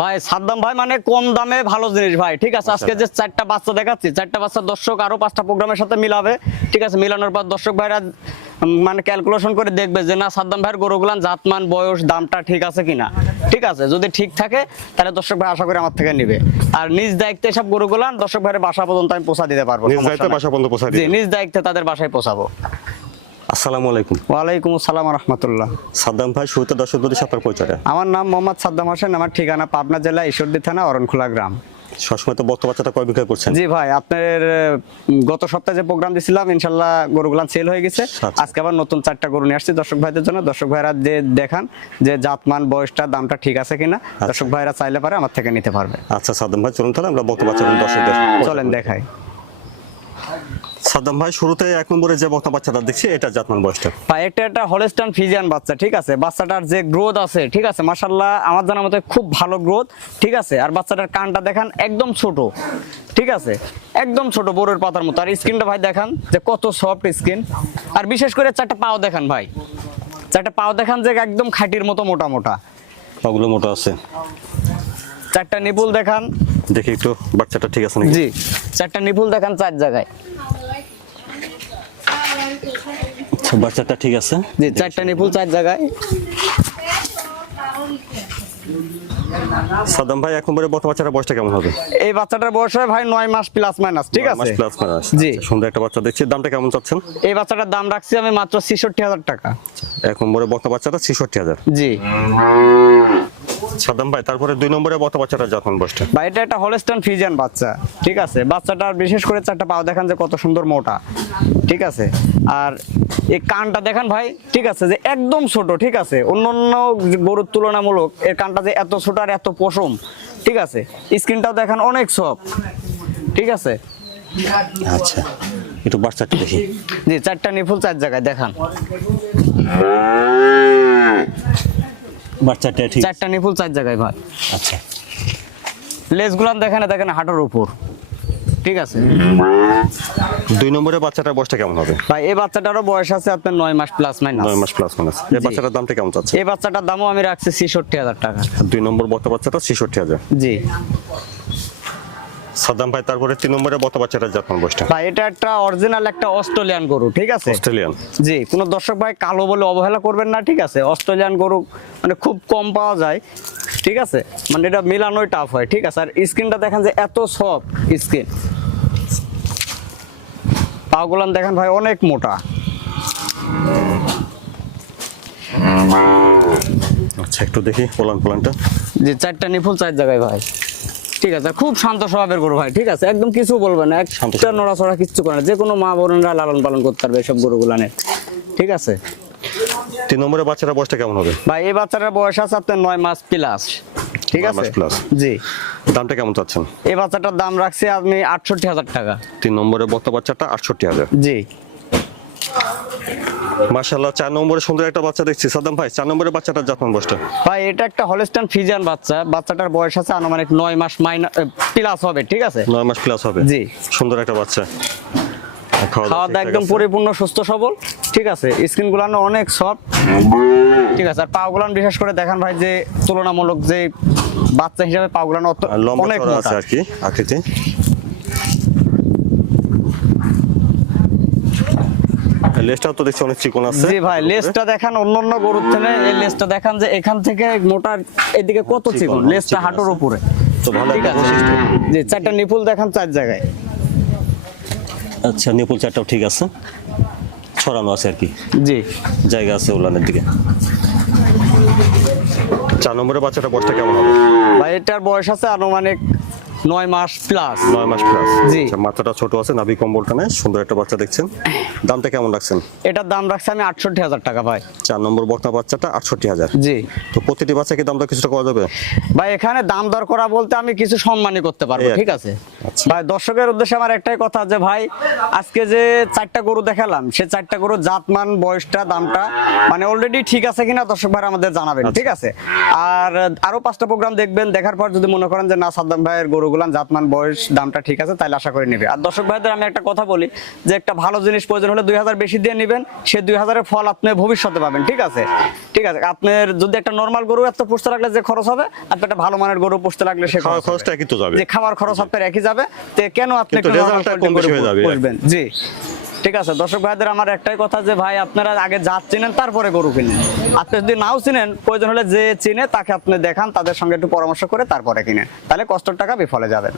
ভাই সাদ্দাম ভাই মানে কম দামে ভালো জিনিস ভাই। ঠিক আছে আজকে যে চারটা বাচ্চা দেখাচ্ছি চারটা বাচ্চা দর্শক আরও পাঁচটা প্রোগ্রামের সাথে মিলাবে। ঠিক আছে মিলানোর পর দর্শক ভাইরা মানে ক্যালকুলেশন করে দেখবে যে না সাদ্দাম ভাইয়ের গরুগুলান জাতমান বয়স দামটা ঠিক আছে কিনা। ঠিক আছে যদি ঠিক থাকে তাহলে দর্শক ভাই আশা করি আমার থেকে নিবে। আর নিজ দায়িত্বে সব গরুগুলান দর্শক ভাইয়ের বাসা পর্যন্ত আমি পৌঁছা দিতে পারব নিজ দায়িত্বে বাসা পর্যন্ত পৌঁছায় জি নিজ দায়িত্বে তাদের বাসায় পৌঁছাবো। আসসালামু আলাইকুম। ওয়ালাইকুম আসসালাম রহমতুল্লাহ। সাদ্দাম ভাই শুরুতে দর্শক যদি আপনার পরিচয়টা। আমার নাম মোহাম্মদ সাদ্দাম হোসেন আমার ঠিকানা পাবনা জেলা ঈশ্বরদী থানা অরণখোলা গ্রাম। সবসময় তো বক্ত বাচ্চাটা কয় বিক্রয় করছেন? জি ভাই আপনার গত সপ্তাহে যে প্রোগ্রাম দিছিলাম ইনশাল্লাহ গরুগুলান সেল হয়ে গেছে। আচ্ছা। আজকে আবার নতুন চারটা গরু নিয়ে আসছি দর্শক ভাইদের জন্য। দর্শক ভাইরা যে দেখান যে জাতমান বয়সটা দামটা ঠিক আছে কিনা দর্শক ভাইরা চাইলে পারে আমার থেকে নিতে পারবে। আচ্ছা সাদ্দাম ভাই চলুন তাহলে আমরা বক্ত বাচ্চা দর্শকদের চলেন দেখাই। সাদ্দাম ভাই শুরুতে এক নম্বরে যে বক্তা বাচ্চাটা দেখছি এটা জাতমান বয়সটা। ভাই একটা একটা হলস্টান ফিজিয়ান বাচ্চা ঠিক আছে? বাচ্চাটার যে গ্রোথ আছে ঠিক আছে? মাশাল্লাহ আমার জানার মতে খুব ভালো গ্রোথ ঠিক আছে? আর বাচ্চাটার কানটা দেখান একদম ছোট ঠিক আছে? একদম ছোট বড়ের পাতার মতো। আর স্কিনটা ভাই দেখান যে কত সফট স্কিন আর বিশেষ করে চারটা পাও দেখান ভাই। চারটা পাও দেখান যে একদম খাটির মতো মোটা মোটা। ওগুলো মোটা আছে। চারটা নিপুল দেখান। দেখি একটু বাচ্চাটা ঠিক আছে নাকি? জি চারটা নিপুল দেখান চার জায়গায়। বাচ্চাটা ঠিক আছে? জি চারটা নিপুল চার জায়গায়। সাদ্দাম ভাই এক নম্বরে বক্তা বাচ্চাটা বয়সটা কেমন হবে? এই বাচ্চাটার বয়স হয় ভাই নয় মাস প্লাস মাইনাস ঠিক আছে? প্লাস মাইনাস জি। সুন্দর একটা বাচ্চা দেখছি। দামটা কেমন চাচ্ছেন? এই বাচ্চাটার দাম রাখছি আমি মাত্র ছেষট্টি হাজার টাকা। এক নম্বরে বক্তা বাচ্চাটা ছেষট্টি হাজার। জি। সাদ্দাম ভাই তারপরে দুই নম্বরে বক্তা বাচ্চাটা জাতমান বয়সটা বা এটা একটা হলস্টান ফিজিয়ান বাচ্চা ঠিক আছে? বাচ্চাটার বিশেষ করে চারটা পাও দেখান যে কত সুন্দর মোটা ঠিক আছে? আর এই কানটা দেখান ভাই ঠিক আছে? যে একদম ছোট ঠিক আছে? অন্য অন্য গরুর তুলনামূলক এর কানটা যে এত ছোট আর এত পশম ঠিক আছে? স্ক্রিনটাও দেখান অনেক সব ঠিক আছে? আচ্ছা একটু বাচ্চাটা দেখি। জি চারটা নিফুল চার জায়গায় দেখান। বাচ্চাটা ঠিক। চারটা নিপুল চার জায়গায় ভাই আচ্ছা। লেজগুলো দেখেন দেখেন হাঁটুর উপর। ঠিক আছে? দুই নম্বরের বাচ্চাটার বয়সটা কেমন হবে? ভাই এই বাচ্চাটারও বয়স আছে আপনার নয় মাস প্লাস মাইনাস নয় মাস প্লাস মাইনাস এই। বাচ্চাটার দামটা কেমন চাচ্ছে? এই বাচ্চাটার দামও আমি রাখছি ছেষট্টি হাজার টাকা। দুই নম্বর বক্তা বাচ্চাটা ছেষট্টি হাজার। জি। সাদ্দাম ভাই তারপরে তিন নম্বরে বক্তা বাচ্চাটার জাতমান বয়সটা ভাই এটা একটা অরিজিনাল একটা অস্ট্রেলিয়ান গরু ঠিক আছে? অস্ট্রেলিয়ান। জি কোনো দর্শক ভাই কালো বলে অবহেলা করবেন না ঠিক আছে? অস্ট্রেলিয়ান গরু মানে খুব কম পাওয়া যায় ঠিক আছে? মানে এটা মিলানোই টাফ হয় ঠিক আছে? আর স্কিনটা দেখেন যে এত সফট স্কিন পাগুলান দেখেন ভাই অনেক মোটা। আচ্ছা একটু দেখি পোলান পোলানটা যে চারটা নিফুল চার জায়গায় ভাই। ঠিক আছে খুব শান্ত স্বভাবের গরু ভাই ঠিক আছে? একদম কিছু বলবে না একটা নড়াচড়া কিচ্ছু করে না যে কোনো মা বোনরা লালন পালন করতে পারবে এসব গরুগুলানের ঠিক আছে? তিন নম্বরের বাচ্চাটার বয়সটা কেমন হবে? ভাই এই বাচ্চাটার বয়স আছে আপনার নয় মাস প্লাস ঠিক আছে? plus। জি। দামটা কেমন চাচ্ছেন? এই বাচ্চাটার দাম রাখছি আপনি আটষট্টি হাজার টাকা। তিন নম্বরে বক্তা বাচ্চাটা আটষট্টি হাজার। জি। মাশাল্লাহ চার নম্বরে সুন্দর একটা বাচ্চা দেখছি। সাদ্দাম ভাই চার নম্বরে বাচ্চাটার জাতমান বয়সটা ভাই এটা একটা হলস্টান ফিজিয়ান বাচ্চা। বাচ্চাটার বয়স আছে আনুমানিক নয় মাস মাইনাস প্লাস হবে ঠিক আছে? নয় মাস প্লাস হবে। জি। সুন্দর একটা বাচ্চা। খাওয়া দাওয়া একদম পরিপূর্ণ সুস্থ সবল ঠিক আছে? স্কিন গুলানো অনেক সফট ঠিক আছে আর পা গুলান বিশেষ করে দেখান ভাই যে তুলনামূলক যে বাচ্চা হিসাবে পা গুলানো লম্বা অনেক মোটা আছে আর কি আকৃতি। লেজটাও তো দেখছি অনেক চিকন আছে। জি ভাই লেজটা দেখান অন্য অন্য গরুর থেকে এই লেজটা দেখান যে এখান থেকে মোটার এদিকে কত চিকন, অনেক লেজটা হাঁটুর উপরে। তো ভালো ঠিক আছে। জি চারটা নিপুল দেখান চার জায়গায়। আচ্ছা নিপুল চারটাও ঠিক আছে। ছড়ানো আছে আর কি। জি। জায়গা আছে উলানের দিকে। চার নম্বরের বাচ্চাটা বয়সটা কেমন হবে? ভাই এটার বয়স আছে আনুমানিক নয় মাস প্লাস নয় মাস প্লাস জি। মাথাটা ছোট আছে নাভি কম্বলটা নেই সুন্দর একটা বাচ্চা দেখছেন। দামটা কেমন রাখছেন? এটার দাম রাখছে আমি আটষট্টি হাজার টাকা ভাই। চার নম্বর বক্তা বাচ্চাটা আটষট্টি হাজার। জি। তো প্রতিটি বাচ্চাকে দামটা কিছুটা করা যাবে? ভাই এখানে দাম দর করা বলতে আমি কিছু সম্মানই করতে পারব। ঠিক আছে? আচ্ছা। ভাই দর্শকের উদ্দেশ্যে আমার একটাই কথা যে ভাই আজকে যে চারটা গরু দেখালাম সে চারটা গরু জাতমান বয়সটা দামটা মানে অলরেডি ঠিক আছে কিনা দর্শক ভাই আমাদের জানাবেন ঠিক আছে? আর আরও পাঁচটা প্রোগ্রাম দেখবেন দেখার পর যদি মনে করেন যে না সাদ্দাম ভাইয়ের গরুগুলান জাতমান বয়স দামটা ঠিক আছে তাহলে আশা করে নেবে। আর দর্শক ভাইদের আমি একটা কথা বলি যে একটা ভালো জিনিস প্রয়োজন হলে দুই হাজার বেশি দিয়ে নেবেন সে দুই হাজারের ফল আপনি ভবিষ্যতে পাবেন ঠিক আছে? ঠিক আছে আপনার যদি একটা নর্মাল গরু এত পুষতে লাগলে যে খরচ হবে আপনি একটা ভালো মানের গরু পুষতে লাগলে সে। খরচটা একই তো যাবে। যে খাওয়ার খরচ আপনার একই যাবে তো কেন আপনি কিন্তু রেজাল্টটা কম বেশি হয়ে যাবে। জি। ঠিক আছে, দর্শক ভাইদের আমার একটাই কথা যে, ভাই, আপনারা আগে যা চিনেন তারপরে গরু কিনেন। আপনি যদি নাও চিনেন, প্রয়োজন হলে যে চিনে তাকে আপনি দেখান, তাদের সঙ্গে একটু পরামর্শ করে তারপরে কিনেন। তাহলে কষ্টর টাকা বিফলে যাবেন